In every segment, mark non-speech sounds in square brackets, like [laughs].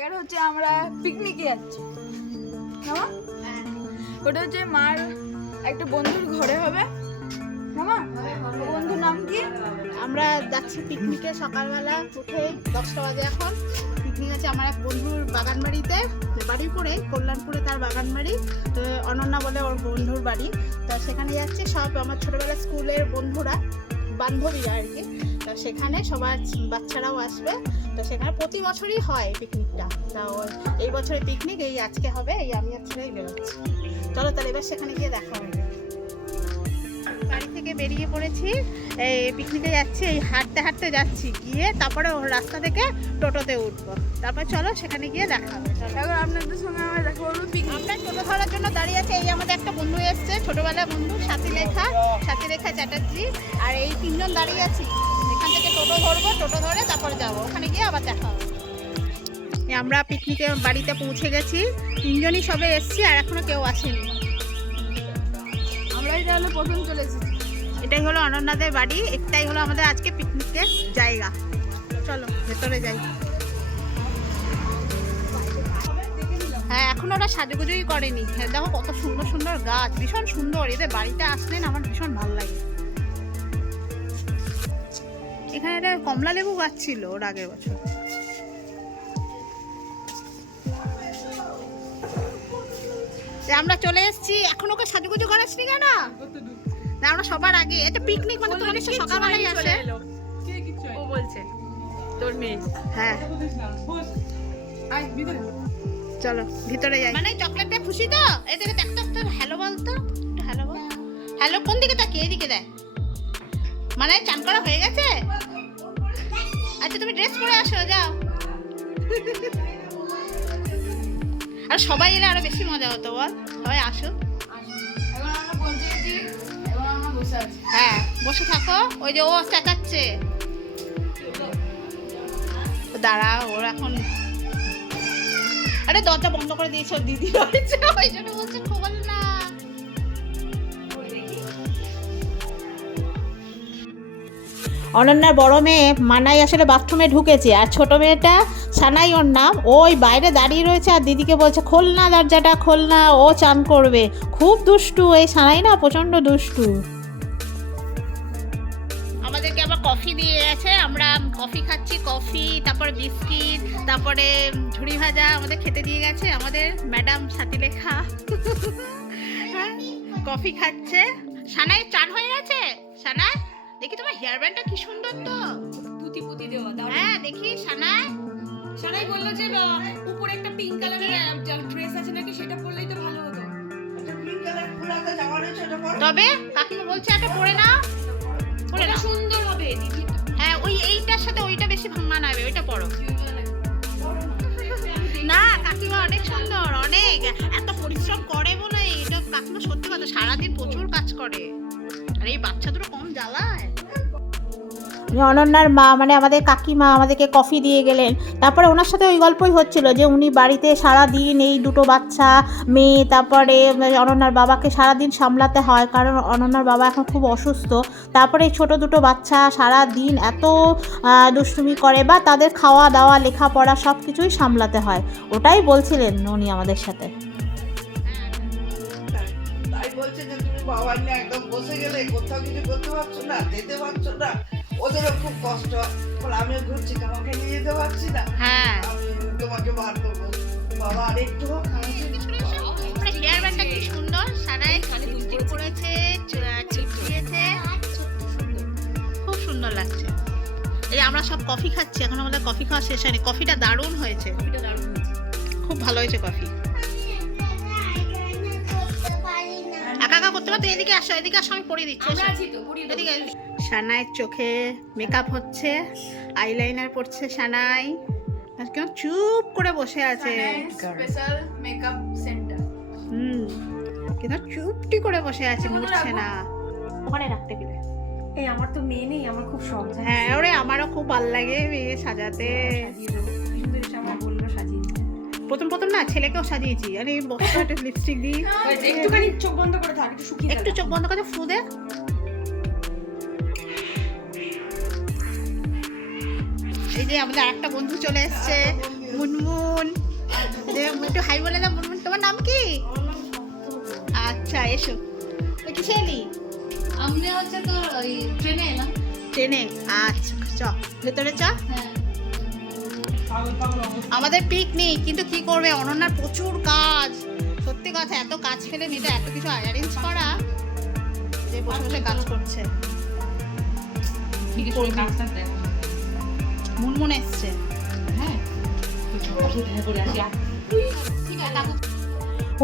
জায়গাটা হচ্ছে আমরা পিকনিকে যাচ্ছি। মামা ওটা হচ্ছে মার একটা বন্ধুর ঘরে হবে। মামা বন্ধুর নাম কি? আমরা যাচ্ছি পিকনিকে সকালবেলা উঠে দশটা বাজে এখন। পিকনিক আছে আমার এক বন্ধুর বাগান বাড়িতে বাড়িপুরে কল্যাণপুরে তার বাগান বাড়ি তো অনন্যা বলে ওর বন্ধুর বাড়ি। তো সেখানে যাচ্ছে সব আমার ছোটবেলা স্কুলের বন্ধুরা বান্ধবীরা আর কি। সেখানে সবার বাচ্চারাও আসবে। তো সেখানে প্রতি বছরই হয় পিকনিকটা তা এই বছরে পিকনিক এই আজকে হবে এই আমি আজকেই বেরোচ্ছি। চলো তাহলে এবার সেখানে গিয়ে দেখা হবে। বাড়ি থেকে বেরিয়ে পড়েছি। এই পিকনিকে যাচ্ছি এই হাঁটতে হাঁটতে যাচ্ছি। গিয়ে তারপরে রাস্তা থেকে টোটোতে উঠবো। তারপর চলো সেখানে গিয়ে দেখা হবে। আপনাদের সঙ্গে আমরা দেখা আমরা টোটো ধরার জন্য দাঁড়িয়ে আছে। এই আমাদের একটা বন্ধু এসছে ছোটবেলার বন্ধু সাথী রেখা সাথীলেখা সাথীলেখা চ্যাটার্জি। আর এই তিনজন দাঁড়িয়ে আছি। থেকে টোটো ধরবো টোটো ধরে তারপর যাব। ওখানে গিয়ে আবার দেখা হবে। আমরা পিকনিকে বাড়িতে পৌঁছে গেছি। তিনজনই সবে এসছি আর এখনও কেউ আসেনি। আমরাই তাহলে প্রথম চলে এসেছি। এটাই হলো অনন্যাদের বাড়ি এটাই হলো আমাদের আজকে পিকনিকের জায়গা। চলো ভেতরে যাই। হ্যাঁ এখন ওরা সাজুগুজুই করেনি। হ্যাঁ দেখো কত সুন্দর সুন্দর গাছ ভীষণ সুন্দর। এদের বাড়িতে আসলেন আমার ভীষণ ভালো লাগে। এখানে একটা কমলা লেবু গাছ ছিল ওর আগের বছর। যে আমরা চলে এসেছি। এখন ওকে সাজুগুজু করাসনি কেন? না আমরা সবার আগে এটা পিকনিক মানে তোমার নিশ্চয়ই সকালবেলাই আসে। ও বলছে তোর মেয়ে। হ্যাঁ। চলো ভিতরে যাই। মানে চকলেট পেয়ে খুশি তো? এদিকে দেখ তো একটু হ্যালো বল তো। হ্যালো বল। হ্যালো কোন দিকে তাকিয়ে? এদিকে দেখ। মানে চান করা হয়ে গেছে? আচ্ছা তুমি ড্রেস পরে আসো, যাও। আর সবাই এলে আরও বেশি মজা হতো, বল। সবাই আসো। হ্যাঁ বসে থাকো। ওই যে ও চেঁচাচ্ছে। দাঁড়া ওর এখন আরে দরজা বন্ধ করে দিয়েছে ওর দিদি। রয়েছে ওই জন্য বলছে, খোল না। অনন্যার বড় মেয়ে মানাই আসলে বাথরুমে ঢুকেছে আর ছোট মেয়েটা সানাই ওর নাম ওই বাইরে দাঁড়িয়ে রয়েছে আর দিদিকে বলছে খোল না দরজাটা খোল না ও চান করবে। খুব দুষ্টু এই সানাই না প্রচণ্ড দুষ্টু। আমাদেরকে আবার কফি দিয়ে গেছে আমরা কফি খাচ্ছি কফি তারপরে বিস্কিট তারপরে ঝুড়ি ভাজা আমাদের খেতে দিয়ে গেছে আমাদের ম্যাডাম সাথীলেখা হ্যাঁ, কফি খাচ্ছে। সানাই চান হয়ে গেছে? সানাই? দেখি তোমার হেয়ার ব্যান্ডটা কি সুন্দর তো। পুঁতি পুঁতি দেওয়া দাও হ্যাঁ দেখি সানাই। সারাই বলল যে উপরে একটা পিঙ্ক কালারের ড্রেস আছে নাকি সেটা পরলেই তো ভালো হতো। তবে কাকিমা বলছে একটা পরে নাও। পরে ওটা নাও। সুন্দর হবে দিদি। হ্যাঁ ওই এইটার সাথে ওইটা বেশি মানাবে ওইটা পরো। না কাকিমা অনেক সুন্দর অনেক। এত পরিশ্রম করে বলে এটা কাকিমা সত্যি কথা সারাদিন প্রচুর কাজ করে। এই কম জ্বালায়। অনন্যার মা মানে আমাদের কাকিমা আমাদেরকে কফি দিয়ে গেলেন। তারপরে ওনার সাথে ওই গল্পই হচ্ছিল যে উনি বাড়িতে সারা দিন এই দুটো বাচ্চা, মেয়ে, তারপরে অনন্যার বাবাকে সারা দিন সামলাতে হয় কারণ অনন্যার বাবা এখন খুব অসুস্থ। তারপরে এই ছোট দুটো বাচ্চা সারা দিন এত দুষ্টুমি করে বা তাদের খাওয়া দাওয়া, লেখাপড়া সব কিছুই সামলাতে হয়। ওটাই বলছিলেন উনি আমাদের সাথে। একদম বসে গেলে কোথাও কিছু করতে পারছ না যেতে পারছ না। ওদেরও খুব কষ্ট। বলে আমিও ঘুরছি তোমাকে নিয়ে যেতে পারছি না। হ্যাঁ। আমি তোমাকে বার করব। বাবা আর একটু হোক মানে হেয়ার ব্যান্ডটা কি সুন্দর? সারাই লিপস্টিক পরেছে চিপ দিয়েছে খুব সুন্দর লাগছে। এই যে আমরা সব কফি খাচ্ছি এখন আমাদের কফি খাওয়া শেষ হয়নি। কফিটা দারুণ হয়েছে। এটা দারুণ হয়েছে। খুব ভালো হয়েছে কফি। একা একা এদিকে আসো এদিকে আসো আমি পরিয়ে দিচ্ছি আমরা আছি তো পরিয়ে এদিকে চোখে মেকআপ হচ্ছে আইলাইনার পড়ছে সানাই। আর কেউ চুপ করে বসে আছে। স্পেশাল মেকআপ সেন্টার হুম কিন্তু চুপটি করে বসে আছে ওখানে না। ওখানে রাখতে গেলে। এই আমার তো মেয়ে নেই আমার খুব শখ হ্যাঁ ওরে আমারও খুব ভালো লাগে মেয়ে সাজাতে। প্রথম প্রথম না ছেলেকেও সাজিয়েছি। আরে বসে একটা লিপস্টিক দিই একটুখানি চোখ বন্ধ করে থাক একটু শুকিয়ে একটু চোখ বন্ধ করে ফু দে এই যে আমাদের আরেকটা বন্ধু চলে এসছে মুন মুনমুন যে একটু হাই বলে দাও মুনমুন তোমার নাম কি? আচ্ছা এসো। তুই কিসে এলি? আমরা হচ্ছে তো ট্রেনে এলাম। ট্রেনে। আচ্ছা চ। ভেতরে চ। হ্যাঁ। আমাদের পিকনিক কিন্তু কি করবে? অনন্যার প্রচুর কাজ। সত্যি কথা এত কাজ ফেলে মেয়েটা এত কিছু অ্যারেঞ্জ করা যে বসে বসে কাজ করছে মন মনে এসছে। হ্যাঁ।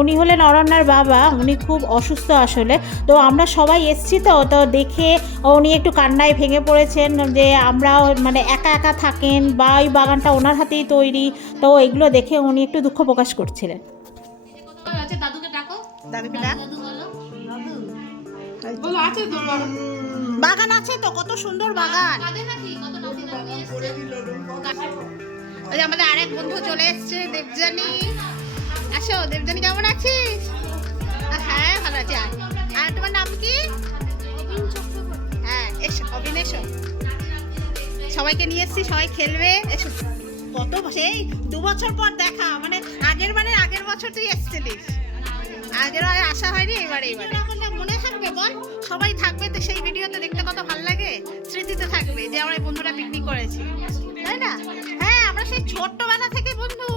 উনি হলেন অরণ্যার বাবা উনি খুব অসুস্থ আসলে। তো আমরা সবাই এসছি তো তো দেখে উনি একটু কান্নায় ভেঙে পড়েছেন যে আমরাও মানে একা একা থাকেন বা ওই বাগানটা ওনার হাতেই তৈরি। তো এগুলো দেখে উনি একটু দুঃখ প্রকাশ করছিলেন। দাদুকে ডাকো দাদুকে ডাক দাদু বলো দাদু বলো আছে তো বাগান আছে তো কত সুন্দর বাগান আমাদের আরেক বন্ধু চলে এসছে দেবজানি আসো দেবজানি কেমন আছিস? হ্যাঁ ভালো আছি। আর তোমার নাম কি? হ্যাঁ এসো অবিন এসো। সবাইকে নিয়ে এসছি সবাই খেলবে। এসো। কত সেই দু বছর পর দেখা মানে আগের মানে আগের বছর তুই এসেছিলিস। আগের বারে আসা হয়নি এবারে এবারে মনে থাকবে বল। সবাই থাকবে তো সেই ভিডিওতে দেখতে কত ভালো লাগে স্মৃতিতে থাকবে যে আমরা এই বন্ধুরা পিকনিক করেছি। তাই না? হ্যাঁ আমরা সেই ছোট্টবেলা থেকে বন্ধু।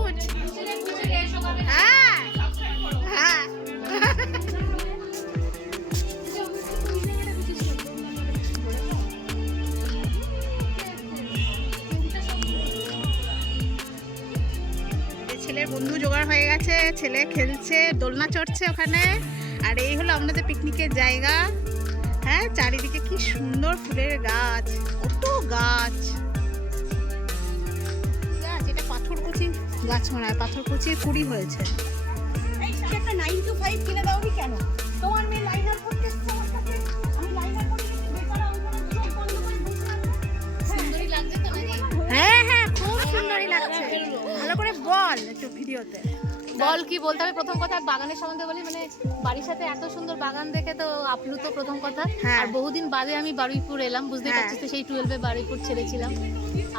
ছেলের বন্ধু জোগাড় হয়ে গেছে, ছেলে খেলছে, দোলনা চড়ছে ওখানে। আর এই হলো আমাদের পিকনিকের জায়গা। হ্যাঁ চারিদিকে কি সুন্দর ফুলের গাছ, কত গাছ গাছ। পাথরকুচি গাছ মনে হয় পাথরকুচি কুড়ি হয়েছে। একটা নাইন টু ফাইভ কিনে দাওনি কেন? তোমার মেয়ে করতে আমার কাছে আমি হ্যাঁ হ্যাঁ খুব সুন্দরই লাগছে। ভালো করে বল একটু ভিডিওতে। বল কি বলতে হবে? প্রথম কথা বাগানের সম্বন্ধে বলি মানে বাড়ির সাথে এত সুন্দর বাগান দেখে তো আপ্লুত প্রথম কথা। হ্যাঁ। আর বহুদিন বাদে আমি বারুইপুর এলাম বুঝতেই হ্যাঁ। পারছিস তো সেই টুয়েলভে বারুইপুর ছেড়েছিলাম।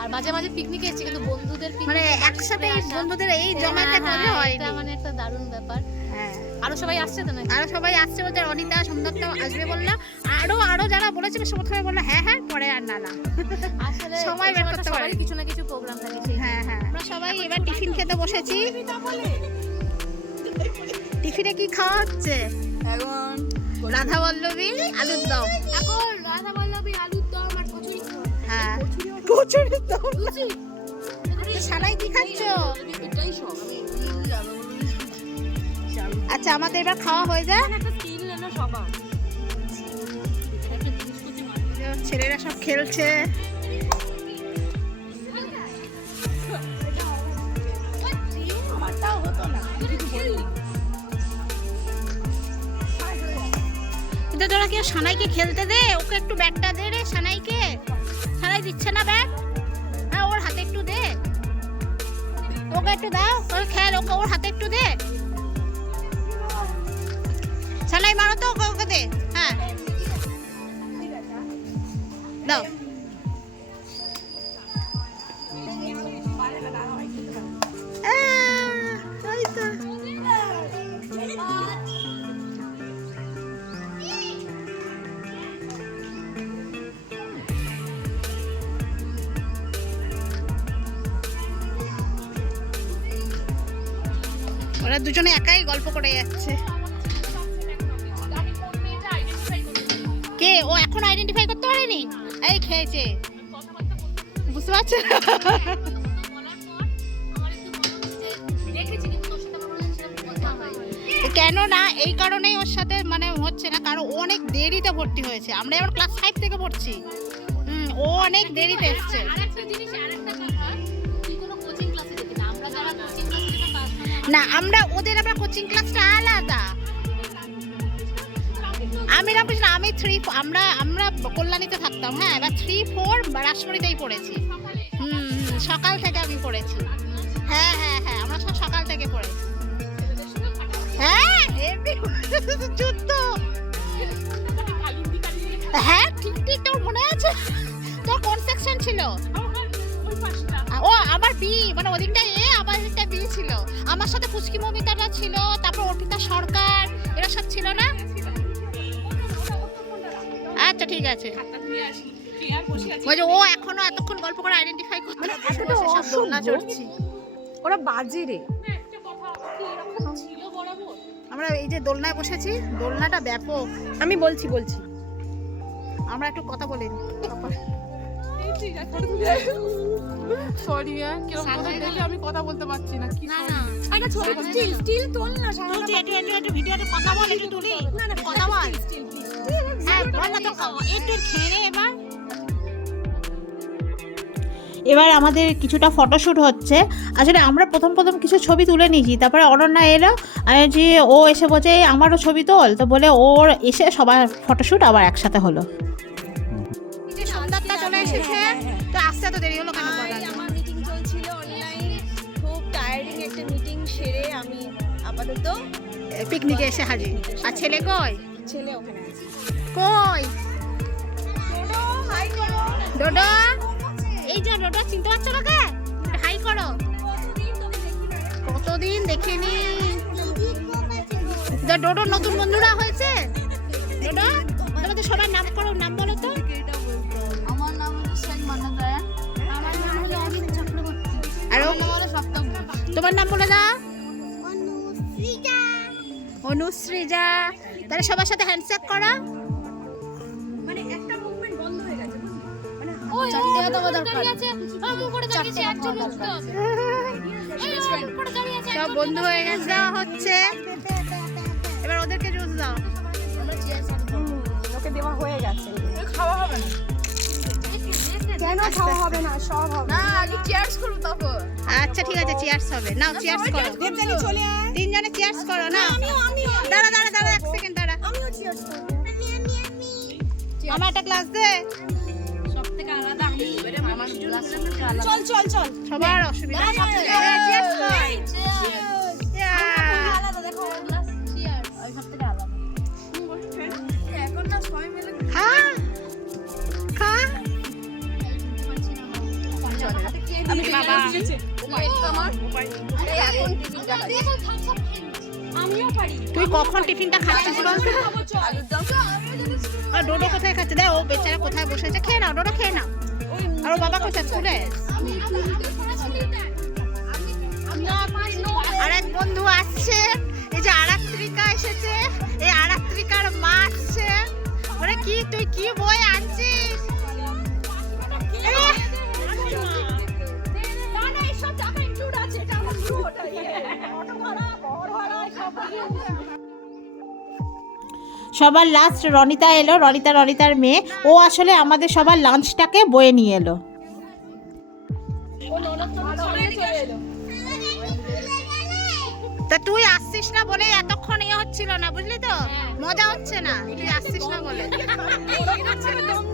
আর মাঝে মাঝে পিকনিকে এসেছি কিন্তু বন্ধুদের মানে একসাথে বন্ধুদের এই জমাতে করলে হ্যাঁ, এটা মানে একটা দারুণ ব্যাপার। হ্যাঁ। আরও সবাই আসছে তো নাকি? আরও সবাই আসছে বলতে অনিতা সুন্দরতা আসবে বললাম আরও আরও যারা বলেছিল সব প্রথমে বলল হ্যাঁ হ্যাঁ পরে আর না না। আসলে [laughs] সময় বের করতে পারেনি। কিছু না কিছু প্রোগ্রাম থাকে হ্যাঁ হ্যাঁ। আমরা সবাই এবার টিফিন খেতে বসেছি। টিফিনে কি খাওয়া হচ্ছে? এখন রাধা বল্লবী আলুর দম। এখন রাধা বল্লভী আলুর দম আর কচুরি হ্যাঁ। কচুরির দম? সালাই কি খাচ্ছ? আচ্ছা আমাদের এবার খাওয়া হয়ে যায়। ছেলেরা সব খেলছে। কিন্তু তোরা কেউ সানাইকে খেলতে দে? ওকে একটু ব্যাটটা দে রে সানাইকে। সানাই দিচ্ছে না ব্যাট হ্যাঁ ওর হাতে একটু দে। ওকে একটু দাও। ওর খেল, ওকে, ওর হাতে একটু দে। সানাই মারো তো, ওকে ওকে দে। হ্যাঁ। দাও। ওরা দুজনে একাই গল্প করে যাচ্ছে। কে? ও এখন আইডেন্টিফাই করতে পারেনি? এই খেয়েছে। বুঝতে পারছেন কেন না এই কারণেই ওর সাথে মানে হচ্ছে না, কারণ অনেক দেরিতে ভর্তি হয়েছে। আমরা এবার ক্লাস ফাইভ থেকে পড়ছি। ও অনেক দেরিতে এসছে। না, আমরা, ওদের আবার কোচিং ক্লাসটা আলাদা। আমি রামকৃষ্ণ আমি থ্রি আমরা আমরা কল্যাণীতে থাকতাম হ্যাঁ এবার থ্রি ফোর রাসমণিতেই পড়েছি। হুম সকাল থেকে আমি পড়েছি। হ্যাঁ হ্যাঁ হ্যাঁ আমরা সব সকাল থেকে পড়েছি। হ্যাঁ [laughs] হ্যাঁ ঠিক ঠিক তোর মনে আছে? তোর কোন সেকশন ছিল? ও আমার বি মানে ওদিকটা এ আমার দিকটা বি ছিল। আমার সাথে পুচকি মমিতারা ছিল তারপর অর্পিতা সরকার এরা সব ছিল না? আচ্ছা ঠিক আছে। ওই যে ও এখনও এতক্ষণ গল্প করে আইডেন্টিফাই করতে দোলনা অসভ্য। চড়ছি। ওরা বাজে রে। আমরা এই যে দোলনায় বসেছি দোলনাটা ব্যাপক। আমি বলছি বলছি। আমরা একটু কথা বলি। সরি হ্যাঁ কীরকম কথা আমি কথা বলতে পারছি না কি না না। একটা ছবি স্টিল স্টিল তোল না তুলছি, একটু একটু একটু ভিডিওতে কথা বল একটু তুলি। কথা বল। হ্যাঁ বল না তো একটু খেয়ে নে এবার। এবার আমাদের কিছুটা ফটোশ্যুট হচ্ছে। আসলে আমরা প্রথম প্রথম কিছু ছবি তুলে নিয়েছি। তারপরে অনন্যা এলো আর যে ও এসে বলছে আমারও ছবি তোল। তো বলে ওর এসে সবার ফটোশ্যুট আবার একসাথে হলো। সন্ধ্যাটা চলে এসেছে তো আসতে তো দেরি হলো আপাতত পিকনিকে এসে হাজির। আর ছেলে কই? ছেলে ওখানে কই? ডোডো এই যে ডোডো চিনতে পারছ নাকি হাই করো। কতদিন দেখিনি। তো ডোডোর নতুন বন্ধুরা হয়েছে? ডোডো তোমাদের সবার নাম করো নাম বলো তো। আমার নাম হলো শেখ আমার নাম হলো অমিত চক্রবর্তী। আর তোমার নাম বলে দাও। অনুশ্রীজা তাহলে সবার সাথে হ্যান্ডশেক করো। মানে একটা মুভমেন্ট বন্ধ হয়ে গেছে মানে চারটে দরকার। আছে। একজন সব বন্ধু হয়ে গেছে। হচ্ছে। এবার ওদেরকে জুস দাও। লোকে দেওয়া হয়ে গেছে। খাওয়া হবে না। কেন খাওয়া হবে না? সব হবে। না আগে চেয়ার্স করব তখন। আচ্ছা ঠিক আছে চেয়ার্স হবে। নাও চেয়ার্স করো। দেবজানি চলে আয়। তিনজনে চেয়ার্স করো না আমিও আমিও দাঁড়া দাঁড়া দাঁড়া এক সেকেন্ড দাঁড়া। আমিও চিয়ার্স করব। আমি। আমি আমি আমার একটা গ্লাস দে চল চল চল। সবার অসুবিধা এই, চেয়ার্স কর। এই, Yeah. আলাদা এখন না সবাই মিলে খা তুই কখন টিফিনটা খাচ্ছিস ডোডো কোথায় খাচ্ছে? দেখ ও বেচারা কোথায় বসে আছে। খেয়ে নাও ডোডো খেয়ে নাও। আর বাবা কোথায়? স্কুলে? আর এক বন্ধু আসছে। এই যে আরাত্রিকা এসেছে। এই আরাত্রিকার মা আসছে। ওরে কি তুই কি বই আনছিস? সবার লাস্ট রনিতা এলো রনিতা রনিতার মেয়ে। ও আসলে আমাদের সবার লাঞ্চটাকে বয়ে নিয়ে এলো। তা তুই আসছিস না বলে এতক্ষণ ইয়ে হচ্ছিল না বুঝলি তো? মজা হচ্ছে না। তুই আসছিস না বলে। দম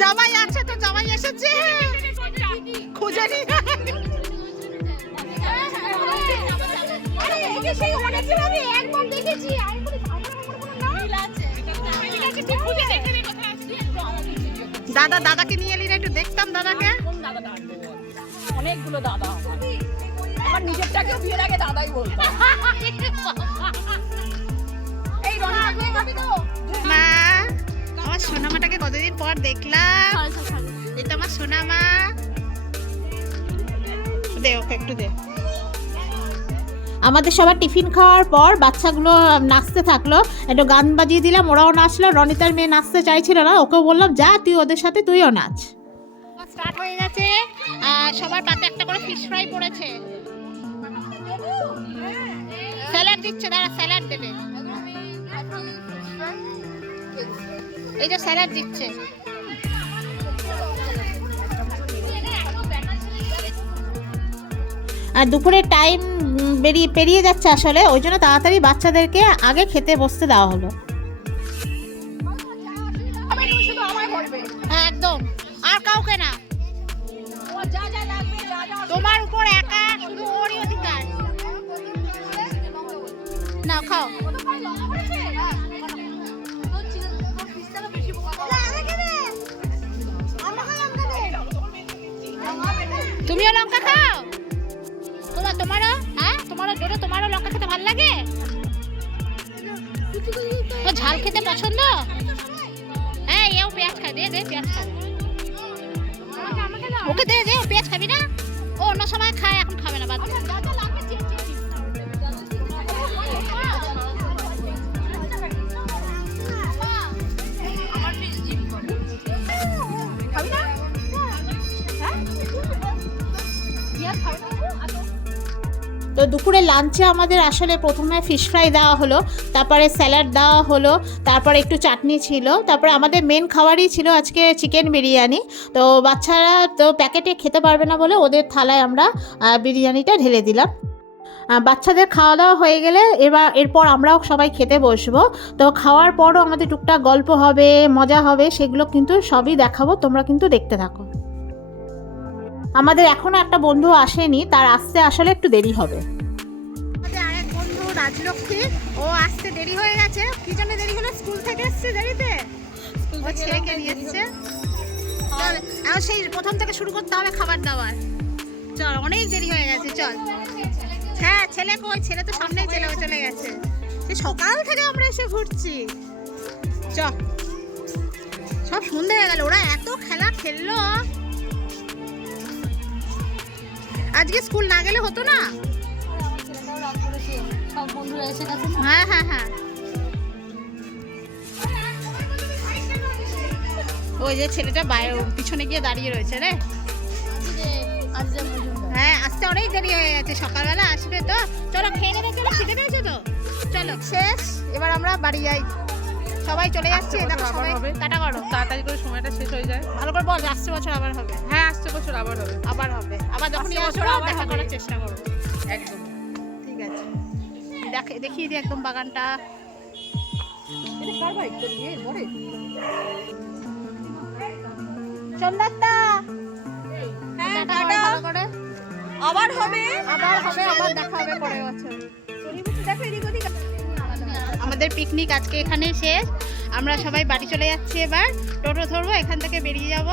জামাই আছে তো জামাই এসেছে। খুঁজে নি। দাদা দাদাকে নিয়ে এলি না একটু দেখতাম দাদাকে। অনেকগুলো দাদা আমার। আমার নিজেরটাকেও বিয়ের আগে দাদাই বলতো। [laughs] মা আমার সোনামাটাকে কতদিন পর দেখলাম? এটা আমার সোনামা। দে ওকে একটু দে। আমাদের সবার টিফিন খাওয়ার পর বাচ্চাগুলো নাচতে থাকল। একটু গান বাজিয়ে দিলাম ওরাও নাচলো। রনিতার মেয়ে নাচতে চাইছিল না ওকে বললাম যা তুই ওদের সাথে তুইও নাচ। স্টার্ট হয়ে গেছে। আর সবার পাতে একটা করে ফিশ ফ্রাই পড়েছে। স্যালাড দিচ্ছে দাঁড়া স্যালাড দেবে। এই যে স্যালাড দিচ্ছে। আর দুপুরের টাইম বেরিয়ে পেরিয়ে যাচ্ছে আসলে ওই জন্য তাড়াতাড়ি বাচ্চাদেরকে আগে খেতে বসতে দেওয়া হলো। একদম। আর কাউকে না। তোমার উপর একা শুধু ওরই অধিকার। না খাও। তুমিও লঙ্কা খাও? তোমার তোমারও হ্যাঁ? তোমারও জোরে তোমারও লঙ্কা খেতে ভালো লাগে? ও ঝাল খেতে পছন্দ? হ্যাঁ এও পেঁয়াজ খাই দে দে, পেঁয়াজ খাবে। ওকে দে দে, পেঁয়াজ খাবি না? ও অন্য সময় খায়, এখন খাবে না, বাদ তো দুপুরে লাঞ্চে আমাদের আসলে প্রথমে ফিশ ফ্রাই দেওয়া হলো, তারপরে স্যালাড দেওয়া হলো, তারপরে একটু চাটনি ছিল, তারপরে আমাদের মেন খাবারই ছিল আজকে চিকেন বিরিয়ানি। তো বাচ্চারা তো প্যাকেটে খেতে পারবে না বলে ওদের থালায় আমরা বিরিয়ানিটা ঢেলে দিলাম। বাচ্চাদের খাওয়া দাওয়া হয়ে গেলে এবার, এরপর আমরাও সবাই খেতে বসবো। তো খাওয়ার পরও আমাদের টুকটাক গল্প হবে, মজা হবে, সেগুলো কিন্তু সবই দেখাবো, তোমরা কিন্তু দেখতে থাকো। আমাদের এখনও একটা বন্ধু আসেনি তার আসতে আসলে একটু দেরি হবে। আমাদের আরেক বন্ধু রাজলক্ষ্মী ও আসতে দেরি হয়ে গেছে। কি জন্য দেরি হলো? স্কুল থেকে এসছে দেরিতে? ও ছেলেকে নিয়ে এসছে। চল এখন সেই প্রথম থেকে শুরু করতে হবে খাবার দাবার। চল অনেক দেরি হয়ে গেছে চল। হ্যাঁ ছেলে কই? ছেলে তো সামনেই চলে চলে গেছে। সে সকাল থেকে আমরা এসে ঘুরছি। চ সব সন্ধে হয়ে গেল ওরা এত খেলা খেললো। আজকে স্কুল না গেলে হতো না? হ্যাঁ হ্যাঁ হ্যাঁ। ওই যে ছেলেটা বাইরে পিছনে গিয়ে দাঁড়িয়ে রয়েছে রে। হ্যাঁ আসতে অনেক দেরি হয়ে গেছে, সকালবেলা আসবে তো। চলো, খেয়ে নেবে চলো খিদে পেয়েছ তো? চলো, শেষ। এবার আমরা বাড়ি যাই। সবাই চলে যাচ্ছে দেখো সবাই। হবে। টাটা করো। তাড়াতাড়ি করে সময়টা শেষ হয়ে যায়। ভালো করে বল আসছে বছর আবার হবে? হ্যাঁ আসছে বছর আবার হবে। আবার হবে। আবার যখন বছর আবার দেখা করার চেষ্টা করব। একদম। ঠিক আছে। দেখে দেখিয়ে দিই একদম বাগানটা। চন্দাত্তা হ্যাঁ টাটা করো টাটা। ভালো করে। আবার হবে। আবার হবে আবার দেখা হবে পরের বছর। দেখো এদিক ওদিক। আমাদের পিকনিক আজকে এখানে শেষ। আমরা সবাই বাড়ি চলে যাচ্ছি এবার। টোটো ধরবো, এখান থেকে বেরিয়ে যাব।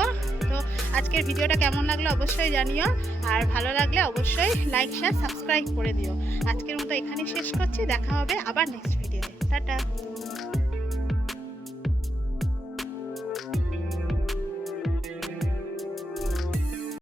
তো আজকের ভিডিওটা কেমন লাগল অবশ্যই জানিও। আর ভালো লাগলে অবশ্যই লাইক শেয়ার সাবস্ক্রাইব করে দিও। আজকের মতো এখানে শেষ করছি। দেখা হবে আবার নেক্সট ভিডিওতে টাটা।